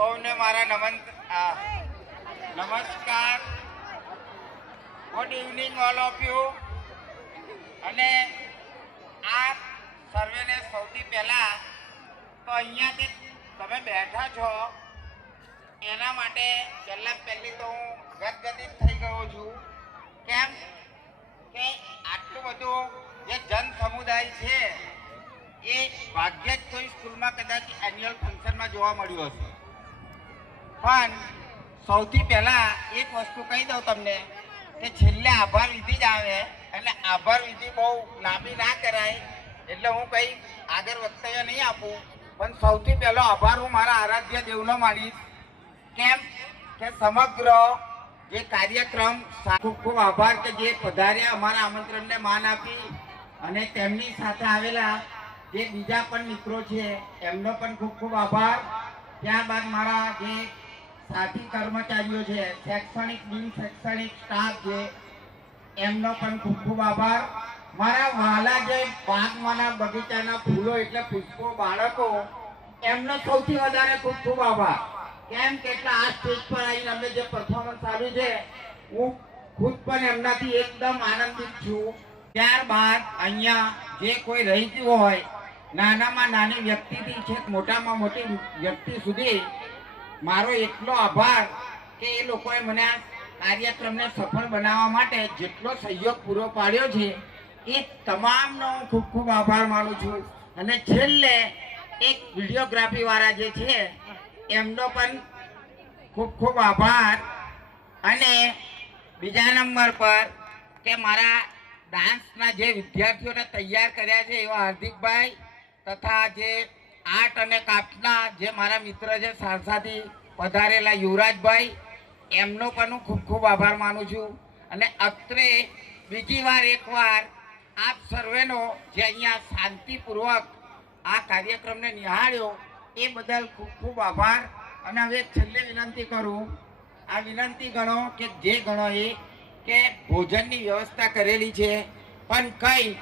સૌને મારા નમસ્કાર. Good evening all of you. અને આ સર્વેને સૌથી પહેલાં તો અહીંયાથી તમે બેઠા છો એના માટે પહેલી તો હું ગદગદિત થઈ ગયો છું. કેમ કે આટલું બધું જે જન સમુદાય છે એ ભાગ્યે જ કોઈ સ્કૂલમાં કદાચ એન્યુઅલ ફંક્શનમાં જોવા મળ્યું હશે. પણ સૌથી પહેલાં એક વસ્તુ કહી દઉં તમને કે છેલ્લે આભાર વિધિ જ આવે, એટલે આભાર વિધિ બહુ લાંબી ના કરાય, એટલે હું કંઈ આગળ વક્તવ્ય નહીં આપું. પણ સૌથી પહેલો આભાર હું મારા આરાધ્ય દેવનો માનીશ. કેમ કે સમગ્ર જે કાર્યક્રમ ખૂબ ખૂબ આભાર કે જે પધાર્યા, અમારા આમંત્રણને માન આપી, અને તેમની સાથે આવેલા જે બીજા પણ મિત્રો છે એમનો પણ ખૂબ ખૂબ આભાર. ત્યારબાદ મારા જે સાથી કર્મચારીઓ છે, શૈક્ષણિક બિન શૈક્ષણિક સ્ટાફ છે, એમનો પણ ખૂબ ખૂબ આભાર. મારા વહાલા જે બાગમાંના બગીચાના ફૂલો એટલે પુષ્પો બાળકો, એમનો સૌથી વધારે ખૂબ ખૂબ આભાર. કેમ કે આ સ્ટેજ પર આવીને અમને જે પરફોર્મન્સ આવ્યું છે, હું ખુદ પણ એમનાથી એકદમ આનંદિત છું. ત્યારબાદ અહીંયા જે કોઈ રહી ગયું હોય, નાનામાં નાની વ્યક્તિથી છે મોટામાં મોટી વ્યક્તિ સુધી, મારો એટલો આભાર કે એ લોકોએ મને આ કાર્યક્રમને સફળ બનાવવા માટે જેટલો સહયોગ પૂરો પાડ્યો છે એ તમામનો હું ખૂબ ખૂબ આભાર માનું છું. અને છેલ્લે એક વિડીયોગ્રાફી વાળા જે છે એમનો પણ ખૂબ ખૂબ આભાર. અને બીજા નંબર પર કે મારા ડાન્સના જે વિદ્યાર્થીઓને તૈયાર કર્યા છે એવા હાર્દિકભાઈ, તથા જે આર્ટ અને ક્રાફ્ટના જે મારા મિત્ર છે સારસાથી પધારેલા યુવરાજભાઈ, એમનો પણ હું ખૂબ ખૂબ આભાર માનું છું. અને અત્રે બીજી વાર એકવાર આપ સર્વેનો જે અહીંયા શાંતિપૂર્વક આ કાર્યક્રમને નિહાળ્યો એ બદલ ખૂબ ખૂબ આભાર. અને હવે છેલ્લે વિનંતી કરું, આ વિનંતી ગણો કે જે ગણો એ કે ભોજનની વ્યવસ્થા કરેલી છે, પણ કંઈ